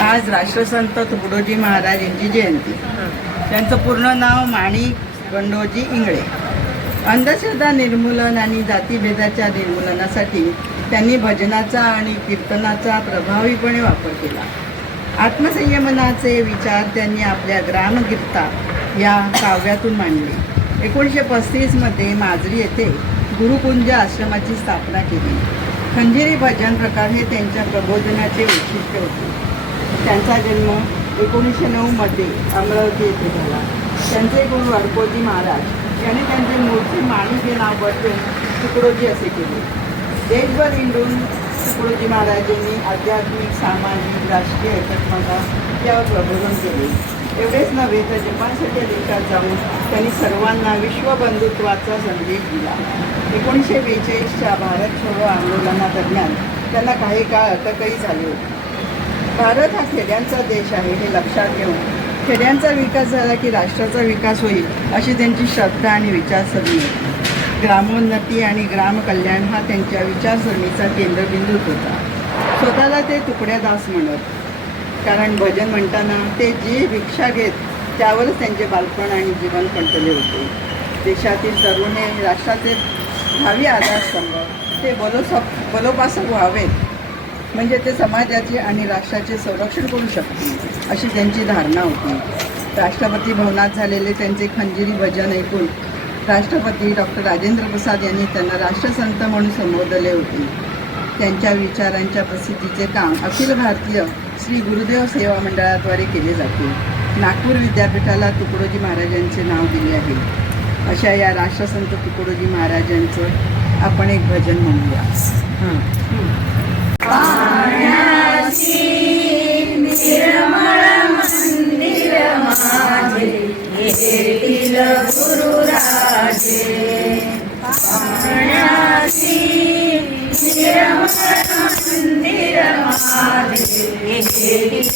आज राष्ट्रसंत तुकडोजी महाराज यांची जयंती. त्यांचं पूर्ण नाव माणिक गंडोजी इंगळे. अंधश्रद्धा निर्मूलन आणि जातीभेदाच्या निर्मूलनासाठी त्यांनी भजनाचा आणि कीर्तनाचा प्रभावीपणे वापर केला. आत्मसंयमनाचे विचार त्यांनी आपल्या ग्रामगीर्ता या काव्यातून मांडले. एकोणीसशे पस्तीसमध्ये माजरी येथे गुरुकुंज आश्रमाची स्थापना केली. खंजिरी भजन प्रकार हे त्यांच्या प्रबोधनाचे वैशिष्ट्य होते. त्यांचा जन्म एकोणीसशे नऊमध्ये अमरावती येथे झाला. त्यांचे गुरु अडकोजी महाराज यांनी त्यांचे मूळचे माणूस हे नाव बदलून तुकडोजी असे केले. देशभर हिंडून तुकडोजी महाराजांनी आध्यात्मिक सामाजिक राजकीय एकात्मता यावर प्रबोधन केले एवढेच नव्हे तर जपानसारख्या देशात जाऊन त्यांनी सर्वांना विश्वबंधुत्वाचा संदेश दिला. एकोणीसशे बेचाळीसच्या भारत छोडो आंदोलनादरम्यान त्यांना काही काळ अटकही झाले होते. भारत हा खेड्यांचा देश आहे हे लक्षात घेऊन खेड्यांचा विकास झाला की राष्ट्राचा विकास होईल अशी त्यांची श्रद्धा आणि विचारसरणी होती. ग्रामोन्नती आणि ग्रामकल्याण हा त्यांच्या विचारसरणीचा केंद्रबिंदूच होता. स्वतःला ते तुकड्या दास म्हणत कारण भजन म्हणताना ते जी भिक्षा घेत त्यावरच त्यांचे बालपण आणि जीवन कंटले होते. देशातील तरुणे राष्ट्राचे भावी आधारस्तंभ ते बलोस बलोपासक व्हावेत. म्हणजे ते समाजाचे आणि राष्ट्राचे संरक्षण करू शकतील अशी त्यांची धारणा होती. राष्ट्रपती भवनात झालेले त्यांचे खंजिरी भजन ऐकून राष्ट्रपती डॉक्टर राजेंद्र प्रसाद यांनी त्यांना राष्ट्रसंत म्हणून संबोधले होते. त्यांच्या विचारांच्या प्रसिद्धीचे काम अखिल भारतीय श्री गुरुदेव सेवा मंडळाद्वारे केले जाते. नागपूर विद्यापीठाला तुकडोजी महाराजांचे नाव दिले आहे. अशा या राष्ट्रसंत तुकडोजी महाराजांचं आपण एक भजन म्हणूया.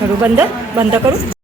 करू? बंद? बंद करू?